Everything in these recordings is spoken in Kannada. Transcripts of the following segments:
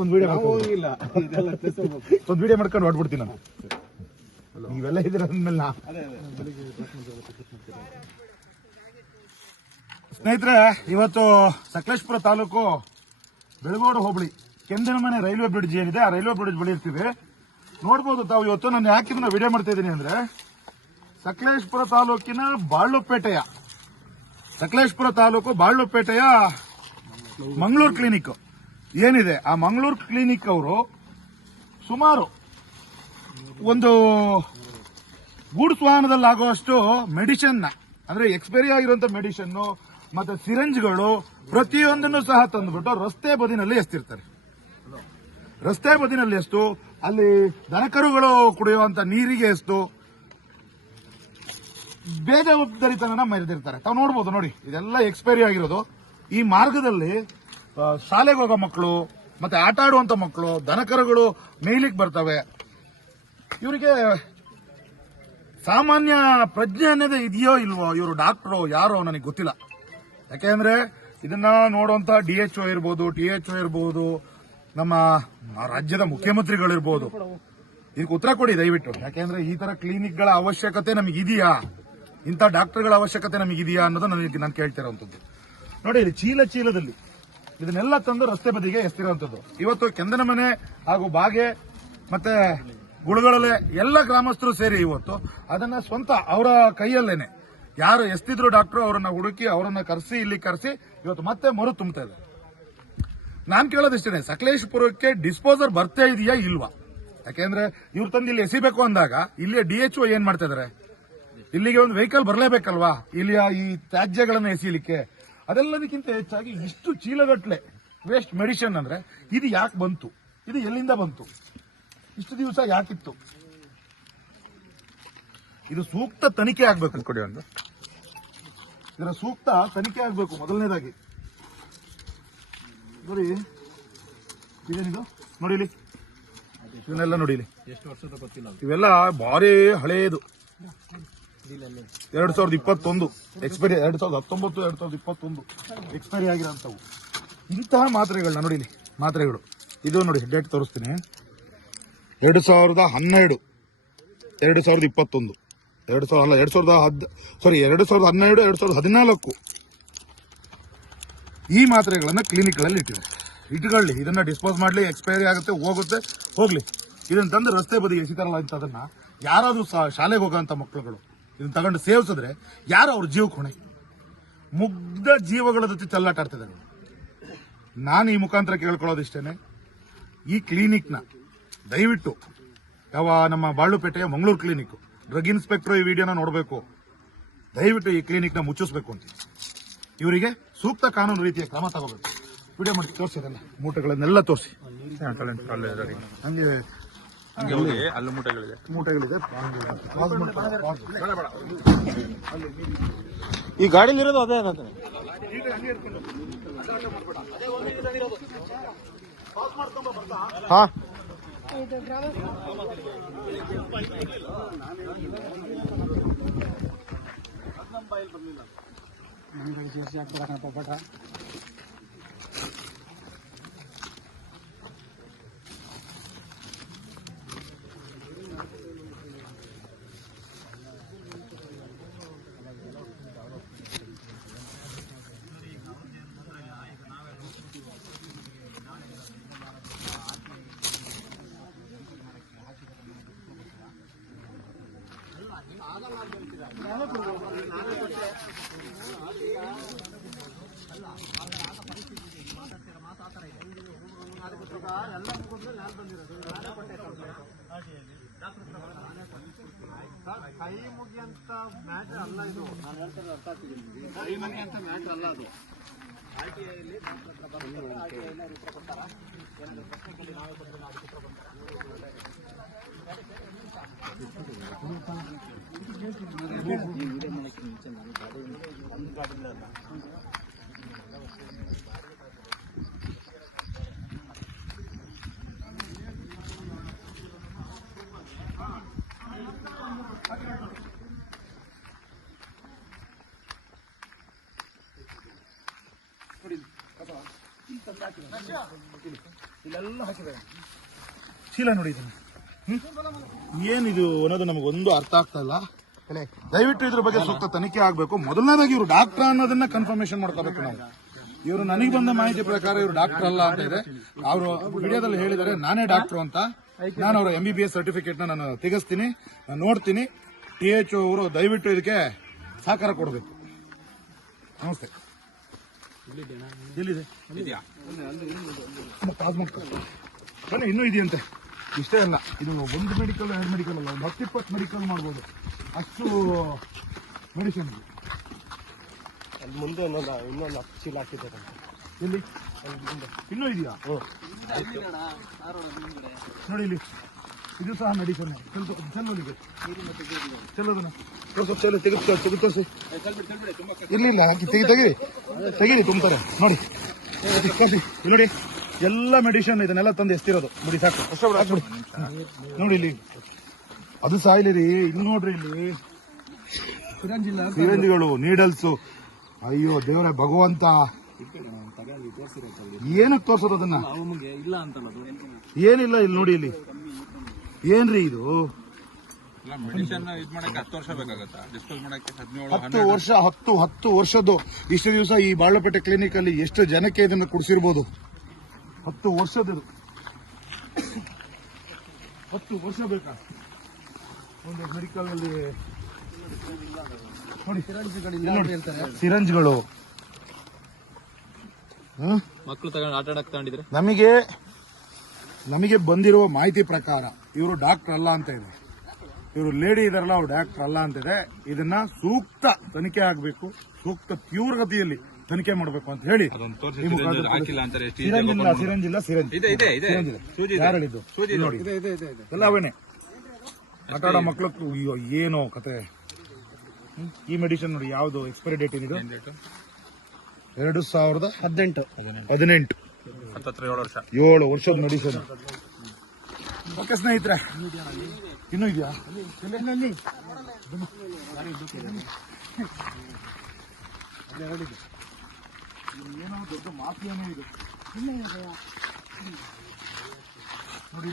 ಒಂದ್ ವಿಡಿಯೋ ಒಂದ್ ವಿಡಿಯೋ ಮಾಡ್ಕೊಂಡು ಹೊಡ್ಬಿಡ್ತೀನಿ ನಾನು ನೀವೆಲ್ಲ ಇದ್ರ ಸ್ನೇಹಿತರೆ, ಇವತ್ತು ಸಕಲೇಶ್ಪುರ ತಾಲೂಕು ಬೆಳಗೋಡು ಹೋಬಳಿ, ಕೆಂದನಮನೆ ರೈಲ್ವೆ ಬ್ರಿಡ್ಜ್ ಏನಿದೆ, ಆ ರೈಲ್ವೆ ಬ್ರಿಡ್ಜ್ ಬಳಿ ಇರ್ತೀವಿ. ನೋಡ್ಬೋದು ತಾವು ಇವತ್ತು ನಾನು ಯಾಕೆ ಇದನ್ನ ವಿಡಿಯೋ ಮಾಡ್ತಾ ಇದ್ದೀನಿ ಅಂದ್ರೆ ಸಕಲೇಶ್ಪುರ ತಾಲೂಕಿನ ಬಾಳ್ಲುಪೇಟೆಯ, ಸಕಲೇಶ್ಪುರ ತಾಲೂಕು ಬಾಳ್ಲುಪೇಟೆಯ ಮಂಗಳೂರು ಕ್ಲಿನಿಕ್ ಏನಿದೆ? ಆ ಮಂಗಳೂರು ಕ್ಲಿನಿಕ್ ಅವರು ಸುಮಾರು ಒಂದು ಗೂಡ್ಸ್ ವಾಹನದಲ್ಲಿ ಆಗುವಷ್ಟು ಮೆಡಿಸಿನ್ ಅಂದ್ರೆ ಎಕ್ಸ್ಪೈರಿ ಆಗಿರುವಂತ ಮೆಡಿಸಿನ್ ಮತ್ತೆ ಸಿರಂಜ್ಗಳು ಪ್ರತಿಯೊಂದನ್ನು ಸಹ ತಂದುಬಿಟ್ಟು ರಸ್ತೆ ಬದಿನಲ್ಲಿ ಎಸ್ತಿರ್ತಾರೆ. ರಸ್ತೆ ಬದಿನಲ್ಲಿ ಎಷ್ಟು ಅಲ್ಲಿ ದನಕರುಗಳು ಕುಡಿಯುವಂತ ನೀರಿಗೆ ಎಷ್ಟು ಬೇಜವಾಬ್ದಾರಿತನ ಮೆರೆದಿರ್ತಾರೆ ತಾವು ನೋಡ್ಬೋದು, ನೋಡಿ. ಇದೆಲ್ಲ ಎಕ್ಸ್ಪೈರಿ ಆಗಿರೋದು. ಈ ಮಾರ್ಗದಲ್ಲಿ ಶಾಲೆಗೆ ಹೋಗೋ ಮಕ್ಕಳು ಮತ್ತೆ ಆಟ ಆಡುವಂತ ಮಕ್ಕಳು ದನಕರುಗಳು ಮೇಯ್ಲಿಕ್ಕೆ ಬರ್ತವೆ. ಇವರಿಗೆ ಸಾಮಾನ್ಯ ಪ್ರಜ್ಞೆ ಅನ್ನೋದೇ ಇದೆಯೋ ಇಲ್ವೋ? ಇವರು ಡಾಕ್ಟ್ರು ಯಾರೋ ನನಗೆ ಗೊತ್ತಿಲ್ಲ. ಯಾಕೆಂದ್ರೆ ಇದನ್ನ ನೋಡುವಂತ ಡಿ ಎಚ್ ಒ ಇರ್ಬೋದು, ಟಿ ಎಚ್ ಒ ಇರ್ಬೋದು, ನಮ್ಮ ರಾಜ್ಯದ ಮುಖ್ಯಮಂತ್ರಿಗಳಿರ್ಬೋದು. ಇದಕ್ಕೆ ಉತ್ತರ ಕೊಡಿ, ದಯವಿಟ್ಟು. ಯಾಕೆಂದ್ರೆ ಈ ತರ ಕ್ಲಿನಿಕ್ಗಳ ಅವಶ್ಯಕತೆ ನಮಗಿದೆಯಾ? ಇಂಥ ಡಾಕ್ಟರ್ಗಳ ಅವಶ್ಯಕತೆ ನಮಗಿದೆಯಾ ಅನ್ನೋದು ನನಗೆ, ನಾನು ಕೇಳ್ತಿರೋವಂಥದ್ದು ನೋಡಿ, ಇಲ್ಲಿ ಚೀಲ ಚೀಲದಲ್ಲಿ ಇದನ್ನೆಲ್ಲ ತಂದು ರಸ್ತೆ ಬದಿಗೆ ಎಸ್ತಿರೋವಂಥದ್ದು ಇವತ್ತು ಕೆಂದನ ಮನೆ ಹಾಗೂ ಬಾಗೆ ಮತ್ತೆ ಗುಳಗಳಲ್ಲೇ ಎಲ್ಲ ಗ್ರಾಮಸ್ಥರು ಸೇರಿ ಇವತ್ತು ಅದನ್ನ ಸ್ವಂತ ಅವರ ಕೈಯಲ್ಲೇನೆ. ಯಾರು ಎಸ್ತಿದ್ರು ಡಾಕ್ಟರ್ ಅವರನ್ನ ಹುಡುಕಿ ಅವರನ್ನ ಕರೆಸಿ, ಇಲ್ಲಿ ಕರೆಸಿ, ಇವತ್ತು ಮತ್ತೆ ಮರು ತುಂಬ್ತಾ ಇದೆ. ನಾನ್ ಕೇಳೋದಿಷ್ಟೇ ಸಕಲೇಶ್ಪುರಕ್ಕೆ ಡಿಸ್ಪೋಸರ್ ಬರ್ತಾ ಇದೆಯಾ ಇಲ್ವಾ? ಯಾಕೆಂದ್ರೆ ಇವ್ರು ತಂದು ಇಲ್ಲಿ ಎಸಿಬೇಕು ಅಂದಾಗ ಇಲ್ಲಿ ಡಿ ಎಚ್ ಏನ್ ಮಾಡ್ತಾ ಇದಾರೆ? ಇಲ್ಲಿಗೆ ಒಂದು ವೆಹಿಕಲ್ ಬರಲೇಬೇಕಲ್ವಾ? ಇಲ್ಲಿಯ ಈ ತ್ಯಾಜ್ಯಗಳನ್ನ ಎಸೆಯಲಿಕ್ಕೆ ಅದೆಲ್ಲದಕ್ಕಿಂತ ಹೆಚ್ಚಾಗಿ ಇಷ್ಟು ಚೀಲಗಟ್ಟಲೆ ವೇಸ್ಟ್ ಮೆಡಿಸಿನ್ ಅಂದ್ರೆ ಇದು ಯಾಕೆ ಬಂತು? ಇದು ಎಲ್ಲಿಂದ ಬಂತು? ಇಷ್ಟು ದಿವಸ ಯಾಕಿತ್ತು? ಇದು ಸೂಕ್ತ ತನಿಖೆ ಆಗ್ಬೇಕು. ಕೊಡಿ ಒಂದು. ಇದರ ಸೂಕ್ತ ತನಿಖೆ ಆಗ್ಬೇಕು ಮೊದಲನೇದಾಗಿ. ನೋಡಿ ಇದೇನಿದು? ನೋಡಿ ಇಲ್ಲಿ ಇವನ್ನೆಲ್ಲ ನೋಡಿ ಇಲ್ಲಿ ಎಷ್ಟು ವರ್ಷದ ಗೊತ್ತಿಲ್ಲ ಇವೆಲ್ಲ ಭಾರಿ ಹಳೆಯದು ಎರಡ್ ಸಾವಿರದ ಇಪ್ಪತ್ತೊಂದು ಎಕ್ಸ್ಪೈರಿ ಎರಡ್ ಸಾವಿರದ ಹತ್ತೊಂಬತ್ತು, ಎರಡ್ ಸಾವಿರದ ಇಪ್ಪತ್ತೊಂದು ಎಕ್ಸ್ಪೈರಿ ಆಗಿರೋಂಥವು. ಇಂತಹ ಮಾತ್ರೆಗಳನ್ನ ನೋಡಿ ಮಾತ್ರೆಗಳು. ಇದು ನೋಡಿ ಡೇಟ್ ತೋರಿಸ್ತೀನಿ. ಎರಡು ಸಾವಿರದ ಹನ್ನೆರಡು, ಎರಡು ಸಾವಿರದ ಇಪ್ಪತ್ತೊಂದು. ಎರಡು ಸಾವಿರ ಅಲ್ಲ, ಎರಡು ಸಾವಿರದ ಹದ್ ಸಾರಿ ಎರಡು ಸಾವಿರದ ಹನ್ನೆರಡು, ಎರಡು ಸಾವಿರದ ಹದಿನಾಲ್ಕು. ಈ ಮಾತ್ರೆಗಳನ್ನು ಕ್ಲಿನಿಕ್ಗಳಲ್ಲಿ ಇಟ್ಟಿದೆ. ಇಟ್ಕೊಳ್ಳಿ, ಇದನ್ನು ಡಿಸ್ಪೋಸ್ ಮಾಡಲಿ ಎಕ್ಸ್ಪೈರಿ ಆಗುತ್ತೆ, ಹೋಗುತ್ತೆ, ಹೋಗಲಿ. ಇದನ್ನ ತಂದು ರಸ್ತೆ ಬದಿಗೆ ಎಸಿತಾರಲ್ಲ ಅಂತ ಅದನ್ನು ಯಾರಾದರೂ ಸಹ ಶಾಲೆಗೆ ಹೋಗೋಂಥ ಮಕ್ಕಳುಗಳು ಇದನ್ನ ತಗೊಂಡು ಸೇವಿಸಿದ್ರೆ ಯಾರು ಅವ್ರ ಜೀವಕ್ಕೆ ಹೊಣೆ? ಮುಗ್ಧ ಜೀವಗಳ ಜೊತೆ ಚಲ್ಲಾಟ ಆಡ್ತಿದ್ದಾರೆ ನಾನು ಈ ಮುಖಾಂತರ ಕೇಳ್ಕೊಳ್ಳೋದಿಷ್ಟೇನೆ. ಈ ಕ್ಲಿನಿಕ್ನ ದಯವಿಟ್ಟು ಯಾವ ನಮ್ಮ ಬಾಳುಪೇಟೆಯ ಮಂಗಳೂರು ಕ್ಲಿನಿಕ್ ಡ್ರಗ್ ಇನ್ಸ್ಪೆಕ್ಟರ್ ಈ ವಿಡಿಯೋನ ನೋಡಬೇಕು. ದಯವಿಟ್ಟು ಈ ಕ್ಲಿನಿಕ್ನ ಮುಚ್ಚಿಸ್ಬೇಕು ಅಂತ ಇವರಿಗೆ ಸೂಕ್ತ ಕಾನೂನು ರೀತಿಯ ಕ್ರಮ ತಗೋಬೇಕು. ವಿಡಿಯೋ ಮಾಡಿ ತೋರಿಸಿದಲ್ಲ ಮೂಟೆಗಳನ್ನೆಲ್ಲ ತೋರಿಸಿ. ಹೋಗಿ ಅಲ್ಲಿ ಮೂಟೆಗಳಿದೆ. ಮೂಟೆಗಳಿದೆ ಈ ಗಾಡಿಲಿರೋದು ಅದೇ ಅದಂತ ಹಾ. ಕೈ ಮುಗಿಯಂತ ಮ್ಯಾಟ್ರ್ ಅಲ್ಲ ಇದು ನಾನು ಹೇಳ್ತಾರೆ ಅರ್ಥ ಆಗ್ತಿದ್ದೀನಿ ಕೈ ಮುಗಿಯಂತ ಮ್ಯಾಟ್ರ್ ಅಲ್ಲ ಅದು ಆರ್ ಟಿ ಐಲಿ ನಮ್ಮ ಹತ್ರ ಬಂದು ಆರ್ ಟಿ ಐನ ಉತ್ತರ ಕೊಡ್ತಾರ ಏನಾದರೂ ಪ್ರಶ್ನೆ ಕೇಳಿ ನಾವೇ ಕೊಟ್ಟರೆ ನಾವು ಚಿತ್ರ ಬಂತಾರೆ ಚೀಲ ನೋಡಿ ಇದನ್ನು ಏನಿದು ಅನ್ನೋದು ಒಂದು ಅರ್ಥ ಆಗ್ತಾ ಇಲ್ಲ. ದಯವಿಟ್ಟು ಇದ್ರ ಬಗ್ಗೆ ಸೂಕ್ತ ತನಿಖೆ ಆಗಬೇಕು. ಮೊದಲನೇದಾಗಿ ಇವರು ಡಾಕ್ಟರ್ ಅನ್ನೋದನ್ನ ಕನ್ಫರ್ಮೇಶನ್ ಮಾಡ್ಕೋಬೇಕು ನಾವು. ಇವರು ನನಗೆ ಬಂದ ಮಾಹಿತಿ ಪ್ರಕಾರ ಇವರು ಡಾಕ್ಟರ್ ಅಲ್ಲ ಅಂತ ಇದೆ. ಅವರು ವಿಡಿಯೋದಲ್ಲಿ ಹೇಳಿದರೆ ನಾನೇ ಡಾಕ್ಟರ್ ಅಂತ. ನಾನು ಅವರ M B B S certificate ನಾನು ತೆಗೆಸ್ತೀನಿ, ನಾನು ನೋಡ್ತೀನಿ. ಟಿ ಎಚ್ ಅವರು ದಯವಿಟ್ಟು ಇದಕ್ಕೆ ಸಹಕಾರ ಕೊಡಬೇಕು. ನಮಸ್ತೆ. ಎಲ್ಲಿದೆ. ಬನ್ನಿ, ಇನ್ನೂ ಇದೆಯಂತೆ. ಇಷ್ಟೇ ಅಲ್ಲ ಇದು ಒಂದು ಮೆಡಿಕಲ್ ಎರಡು ಮೆಡಿಕಲ್ ಅಲ್ಲ ಒಂದು ಹತ್ತಿಪ್ಪತ್ತು ಮೆಡಿಕಲ್ ಮಾಡ್ಬೋದು. ಅಷ್ಟು ಮೆಡಿಸಿನ್ ಅಲ್ಲಿ ಮುಂದೆ ಇನ್ನೊಂದು ಇನ್ನೊಂದು ಹತ್ತು ಚೀಲ ಹಾಕಿದ್ದಾರೆ. ಎಲ್ಲಿ? ಇನ್ನೂ ಇದೆಯಾ? ನೋಡಿ ಇಲ್ಲಿ. ಇದು ಸಹ ಮೆಡಿಸಿನ್ ಚೆಲ್ಲೋಲಿಗೆ ಚೆಲ್ಲೋದನ್ನ. ತೋರ್ಸು ಚೆಲ್ಲು ತೆಗೆದು ತೆಗೆದು ತೋರಿಸಿ. ಇಲ್ಲ ಇಲ್ಲ ಹಾಕಿ ತೆಗಿ ತೆಗಿರಿ ತೆಗೀರಿ ತುಂಬ್ತಾರೆ. ನೋಡಿ. ಇಲ್ಲಿ ನೋಡಿ. ಎಲ್ಲ ಮೆಡಿಸಿನ್ ಇದನ್ನೆಲ್ಲ ತಂದು ಎಸ್ತಿರೋದು. ಬಿಡಿ ಸಾಕು. ಹಾಕ್ಬಿಡಿ ನೋಡಿ ಇಲ್ಲಿ. ಅದು ಸಹ ಇಲ್ಲಿ ನೋಡ್ರಿ ಇಲ್ಲಿ. ಸಿರಂಜಿಗಳು ನೀಡಲ್ಸು ಅಯ್ಯೋ ದೇವರ ಭಗವಂತ. ಏನಕ್ಕೆ ತೋರ್ಸೋದು ಅದನ್ನ? ಏನಿಲ್ಲ ಇಲ್ಲಿ ನೋಡಿ ಇಲ್ಲಿ. ಏನ್ರಿ ಇದು? ಇಲ್ಲ ಮೆಡಿಸಿನ್ ಇದ್ ಮಾಡಕ್ಕೆ ಹತ್ತು ವರ್ಷ ಬೇಕಾಗತ್ತಾ? ಡಿಸ್ಪೋಸ್ ಮಾಡಕ್ಕೆ ಹದಿನೇಳು ಹತ್ತು ವರ್ಷ ಹತ್ತು ಹತ್ತು ವರ್ಷದ್ದು. ಇಷ್ಟು ದಿವಸ ಈ ಬಾಳಪೇಟೆ ಕ್ಲಿನಿಕ್ ಅಲ್ಲಿ ಎಷ್ಟು ಜನಕ್ಕೆ ಇದನ್ನು ಕುಡಿಸಿರ್ಬೋದು? ಹತ್ತು ವರ್ಷದ್ದು ಹತ್ತು ವರ್ಷ ಬೇಕಾ? ಒಂದು ಮೆಡಿಕಲ್ ಅಲ್ಲಿ ಸಿರಂಜ್ಗಳು. ಹ್ಮ್ ಮಕ್ಕಳು ತಗೊಂಡು ಆಟ ಆಡಕ್ ತಗೊಂಡಿದ್ರೆ? ನಮಗೆ ನಮಗೆ ಬಂದಿರುವ ಮಾಹಿತಿ ಪ್ರಕಾರ ಇವರು ಡಾಕ್ಟರ್ ಅಲ್ಲ ಅಂತ ಇದೆ. ಇವರು ಲೇಡಿ ಇದಾರಲ್ಲ ಅವ್ರು ಡಾಕ್ಟರ್ ಅಲ್ಲ ಅಂತ ಇದೆ. ಇದನ್ನ ಸೂಕ್ತ ತನಿಖೆ ಆಗಬೇಕು. ಸೂಕ್ತ ತೀವ್ರಗತಿಯಲ್ಲಿ ತನಿಖೆ ಮಾಡಬೇಕು ಅಂತ ಹೇಳಿ ಸಿರಂಜಿಲ್ಲ ಸಿರಂಜಿಲ್ಲ ಸಿರಿಂಜ್ ಹಾಕಿಲ್ಲ ಅಂತಾರೆ ಎಷ್ಟು ಸಿರಂಜ್ ಇಲ್ಲ ಸಿರಂಜ್ ಇಲ್ಲ ಸಿರಂಜ್. ಇದೆ ಇದೆ ಇದೆ. ಇದೆ. ಸೂಜಿ ಇದೆ. ಸೂಜಿ ನೋಡಿ. ಇದೆ ಇದೆ ಇದೆ ಇದೆ. ಎಲ್ಲ ಅವೇನೆ. ಆಟ ಆಡೋ ಮಕ್ಳು ಅಯ್ಯೋ ಏನೋ ಕತೆ. ಈ ಮೆಡಿಸಿನ್ ನೋಡಿ ಯಾವ್ದು ಎಕ್ಸ್ಪೈರಿ ಡೇಟ್ ಏನಿದೆ? ಎರಡು ಸಾವಿರದ ಹದಿನೆಂಟು. ಹದಿನೆಂಟು. ಏಳು ವರ್ಷ. ಏಳು ವರ್ಷದ ಮೆಡಿಸಿನ್ ಓಕೆ ಸ್ನೇಹಿತರೆ ಇನ್ನೂ ಇದೆಯಾ? ಏನೋ ದೊಡ್ಡ ಮಾಫಿಯಾನೇ ಇದೆ. ನೋಡಿ.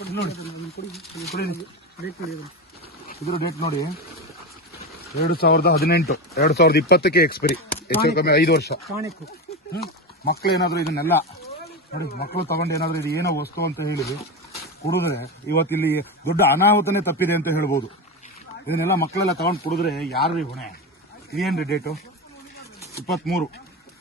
ಇಲ್ಲಿ ನೋಡಿ. ಇದ್ರ ಡೇಟ್ ನೋಡಿ. ಎರಡು ಸಾವಿರದ ಹದಿನೆಂಟು ಎರಡು ಸಾವಿರದ ಇಪ್ಪತ್ತಕ್ಕೆ ಎಕ್ಸ್ಪೈರಿ ಹೆಚ್ಚು ಕಮ್ಮಿ ಐದು ವರ್ಷ. ಮಕ್ಳು ಏನಾದ್ರು ಇದನ್ನೆಲ್ಲ ನೋಡಿ ಮಕ್ಕಳು ತಗೊಂಡು ಏನಾದ್ರು ಇದು ಏನೋ ವಸ್ತು ಅಂತ ಹೇಳಿದ್ರು ಕುಡಿದ್ರೆ ಇವತ್ತಿಲ್ಲಿ ದೊಡ್ಡ ಅನಾಹುತನೇ ತಪ್ಪಿದೆ ಅಂತ ಹೇಳ್ಬೋದು. ಇದನ್ನೆಲ್ಲ ಮಕ್ಕಳೆಲ್ಲ ತಗೊಂಡು ಕುಡಿದ್ರೆ ಯಾರು ಹೊಣೆ? ಇದೇನ್ರಿ ಡೇಟು ಇಪ್ಪತ್ಮೂರು.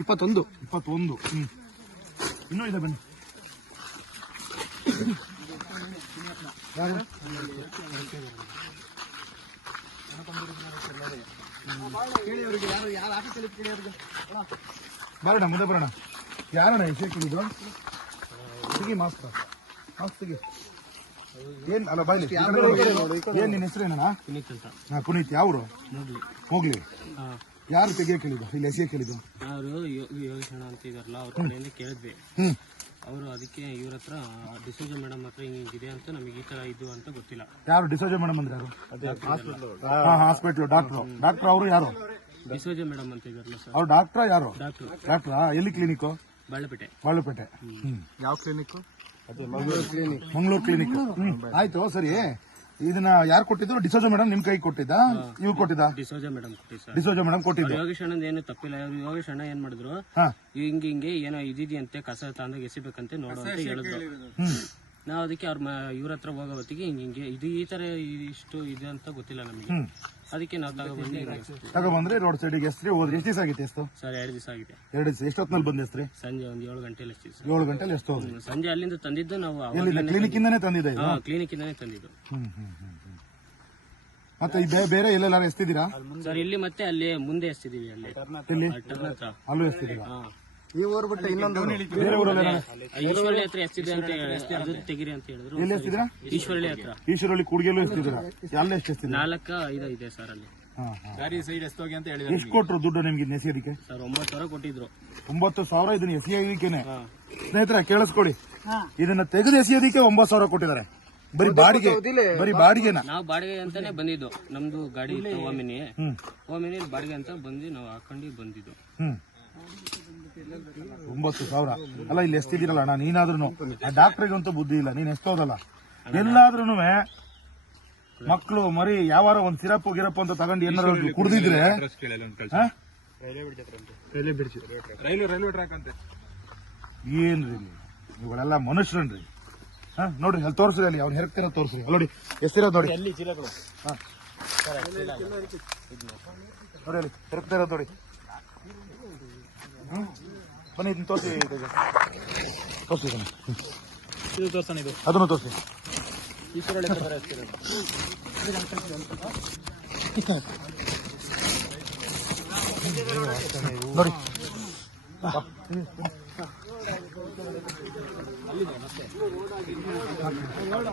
ಇಪ್ಪತ್ತೊಂದು? ಇಪ್ಪತ್ತೊಂದು. ಹ್ಮ್. ಇನ್ನೂ ಇದೆ ಬನ್ನಿ. ಯಾರು? ಬರೋಣ ಮುಂದೆ ಬರೋಣ. ಯಾರಣ್ಣ ಹೆಸರು ಕೇಳಿದ್ರು ಸಿಗಿ ಮಾಸ್ತ ಮಾಸ್ತಿಗೆ ಏನ್ ಅಲ್ಲ ಬಾಯ್ಲಿ. ಏನ್ ನಿನ್ನ ಹೆಸರೇನಣ್ಣ ಪುನೀತ್ ಅಂತ. ಪುನೀತ್. ಯಾವ್ರು? ಹೋಗ್ಲಿ. ಯಾರು ತೆಗಿಯೋ ಕೇಳಿದ್ದು ಇಲ್ಲಿ ಕೇಳಿದರು. ಯಾರು ಅವರು ಯೋಗೇಶಣ್ಣ ಅಂತ ಇದಾರಲ್ಲ ಅವ್ರ ಕಡೆಯಿಂದ ಕೇಳಿದ್ವಿ. ಅವರು ಅದಕ್ಕೆ ಇವ್ರ ಹತ್ರ ಡಿಸೋಜ ಮೇಡಮ್ ಹತ್ರ ಹಿಂಗಿದೆ ಅಂತ ನಮಗೆ ಈ ತರ ಇದು ಅಂತ ಗೊತ್ತಿಲ್ಲ. ಯಾರು? ಡಿಸೋಜೆ ಮೇಡಮ್ ಅಂದ್ರೆ ಯಾರು? ಹಾ ಹಾಸ್ಪಿಟ್ಲ್ ಡಾಕ್ಟ್ರು. ಡಾಕ್ಟರ್ ಅವರು ಯಾರು? ಡಿಸೋಜ ಮೇಡಮ್ ಅಂತ ಇದಾರಲ್ಲ ಸರ್. ಅವ್ರು ಡಾಕ್ಟರ್ ಯಾರು? ಡಾಕ್ಟರ್. ಡಾಕ್ಟ್ರಾ? ಎಲ್ಲಿ ಕ್ಲಿನಿಕ್ ಬಾಳೆಪೇಟೆ. ಬಾಳೆಪೇಟೆ. ಯಾವ ಕ್ಲಿನಿಕ್ ಮಂಗಳೂರು ಕ್ಲಿನಿಕ್. ಹ್ಮ್. ಆಯ್ತು ಸರಿ. ಇದನ್ನ ಯಾರು ಕೊಟ್ಟಿದ್ರು ಡಿಸೋಜಾ ಮೇಡಮ್ ನಿಮ್ ಕೈ ಕೊಟ್ಟಿದ್ದ? ಇವ್ ಕೊಟ್ಟಿದ್ದ? ಡಿಸೋಜಾ ಮೇಡಮ್ ಕೊಟ್ಟಿ ಸರ್. ಡಿಸೋಜ ಮೇಡಮ್ ಕೊಟ್ಟಿದ್ದು. ಯೋಗೇಶ್ ಅಣ್ಣಂದು ಏನು ತಪ್ಪಿಲ್ಲ. ಅವ್ರು ಯೋಗೇಶ್ ಅಣ್ಣ ಏನ್ ಮಾಡಿದ್ರು? ಹಿಂಗ ಹಿಂಗೆ ಏನೋ ಇದಿದೆಯಂತೆ ಕಸ ತಂದಾಗ ಎಸಿಬೇಕಂತೆ ನೋಡು ಅಂತ ಹೇಳಿದ್ರು. ಹ್ಮ್. ನಾವು ಅದಕ್ಕೆ ಅವ್ರ ಇವ್ರ ಹತ್ರ ಹೋಗೋ ಹೊತ್ತಿಗೆ ಹಿಂಗೆ ಹಿಂಗೆ ಇದು ಈ ತರ ಇಷ್ಟು ಇದೆ ಅಂತ ಗೊತ್ತಿಲ್ಲ ನಮಗೆ. ಹ್ಮ್. ಅದಕ್ಕೆ ನಾವು ತಗೊಬಂದು ಹಿಂಗೆ. ತಗೊಬಂದ್ರಿ ರೋಡ್ ಸೈಡಿಗೆ ಎಸ್ತ್ರಿ ಹೋದ್ರಿ ಎಷ್ಟು ದಿವಸ ಆಗಿತ್ತು ಎಷ್ಟು ಸರ್ ಎರಡು ದಿವಸ ಆಗಿದೆ. ಎರಡು ದಿವಸ ಎಷ್ಟೊತ್ತಿನಲ್ಲಿ ಬಂದ ಎಸ್ತ್ರಿ? ಸಂಜೆ ಒಂದು ಏಳು ಗಂಟೆಲಿ ಸರ್. ಏಳು ಗಂಟೆ ಎಷ್ಟು ಹೋದ್ರಿ. ಸಂಜೆ ಅಲ್ಲಿಂದ ತಂದಿದ್ದು ನಾವು ಎಲ್ಲಿಂದ? ಕ್ಲಿನಿಕ್ ಇಂದಾನೆ ತಂದಿದ್ದೆ ಇದು? ಹಾ ಕ್ಲಿನಿಕ್ ಇಂದಾನೆ ತಂದಿದ್ದು. ಹ್ಮ್ ಹ್ಮ್ ಹ್ಮ್ ಹ್ಮ್. ಮತ್ತೆ ಈ ಬೇ- ಬೇರೆ ಎಲ್ಲೆಲ್ಲಾರು ಎಸ್ತಿದ್ದೀರಾ? ಸರ್ ಇಲ್ಲಿ ಮತ್ತೆ ಅಲ್ಲಿ ಮುಂದೆ ಎಸ್ತಿದೀವಿ ಅಲ್ಲಿ. ಇಲ್ಲಿ ಟರ್ನ್ ಹತ್ರ ಅಲ್ಲೂ ಎಸ್ತಿದ್ದೀರಾ? ಹಾ. ಈ ಊರು ಬಿಟ್ಟು ಇನ್ನೊಂದು ಬೇರೆ ಊರಲ್ಲಿ ಈಶ್ವರಳ್ಳಿ ಹತ್ರ ಎಸ್ತಿದೆ ಅಂತ ಹೇಳಿ ಅದು ತೆಗಿರಿ ಅಂತ ಹೇಳಿದ್ರು. ಎಲ್ಲಿ ಎಸ್ತಿದ್ದೀರಾ ಈಶ್ವರಳ್ಳಿ ಹತ್ರ. ಈಶ್ವರಲ್ಲಿ ಕೂಡ್ಗೆಲ್ಲೂ ಎಸ್ತಿದ್ದೀರಾ ಅಲ್ಲೇ ಎಷ್ಟು ನಾಲ್ಕ ಇದು ಇದೆ ಸರ್ ಅಲ್ಲಿ. ಹಾ ಹಾ. ಗಾಡಿ ಸೈಡ್ ಎಸ್ತೋಗಿ ಅಂತ ಹೇಳಿದ್ರೆ ಎಷ್ಟು ಕೊಟ್ರು ದುಡ್ಡು ನಿಮ್ಗೆ ನೆಸಿಯೋದಕ್ಕೆ ಸರ್ ಒಂಬತ್ತು ಸಾವಿರ ಕೊಟ್ಟಿದ್ರು. ಒಂಬತ್ತು ಸಾವಿರ ಇದನ್ನ ಎಸೆಯೋದಕ್ಕೇನೆ ಸ್ನೇಹಿತರ ಕೇಳಿಸ್ಕೊಡಿ. ಇದನ್ನ ತೆಗೆದು ಎಸಿಯೋದಿಕ್ಕೆ ಒಂಬತ್ತು ಸಾವಿರ ಕೊಟ್ಟಿದ್ದಾರೆ. ಬರೀ ಬಾಡಿಗೆ ಬರೀ ಬಾಡಿಗೆನ. ನಾವು ಬಾಡಿಗೆ ಅಂತಾನೆ ಬಂದಿದ್ದು. ನಮ್ದು ಗಾಡಿ ಇತ್ತು ಓಮಿನಿ ಹ್ಮ್. ಓಮಿನಿ ಬಾಡಿಗೆ ಅಂತ ಬಂದು ನಾವು ಹಾಕೊಂಡು ಬಂದಿದ್ದು. ಹ್ಮ್. ಒಂಬತ್ತು ಸಾವಿರ. ಅಲ್ಲ ಇಲ್ಲಿ ಎಷ್ಟಿದ್ದೀರಲ್ಲ ಅಣ್ಣ? ನೀನಾದ್ರೂ ಆ ಡಾಕ್ಟ್ರಿಗಂತೂ ಬುದ್ಧಿ ಇಲ್ಲ. ನೀನ್ ಎಷ್ಟೋದಲ್ಲ? ಎಲ್ಲಾದ್ರೂ ಮಕ್ಕಳು ಮರಿ ಯಾವಾರ ಒಂದ್ ಸಿರಪ್ ಗಿರಪ್ ಅಂತ ತಗೊಂಡು ಏನಾರ ಕುಡ್ದಿದ್ರೆ ಏನ್ರಿ ಇವಳೆಲ್ಲ ಇವುಗಳೆಲ್ಲ ಮನುಷ್ಯರನ್ರಿ? ಹಾ? ನೋಡ್ರಿ ಅಲ್ಲಿ ತೋರಿಸ್ರಿ ಅಲ್ಲಿ. ಅವ್ನು ಹೆರಕ್ತಿರ ತೋರಿಸ್ರಿ ನೋಡಿ ಎಷ್ಟಿರೋದು ನೋಡಿ. ನೋಡಿ ಅಲ್ಲಿ ಹೆರಕ್ತಿರೋದು ನೋಡಿ. ಹ್ಮ್? ಬನ್ನಿ ಇದನ್ನ ತೋರಿಸಿ ತೋರಿಸಿ ಇದನ್ನ ಇದು ತೋರ್ಸಣ ಇದು ಅದನ್ನು ತೋರಿಸಿ ಬರೋ ಎಷ್ಟಿರೋದು? ನೋಡಿ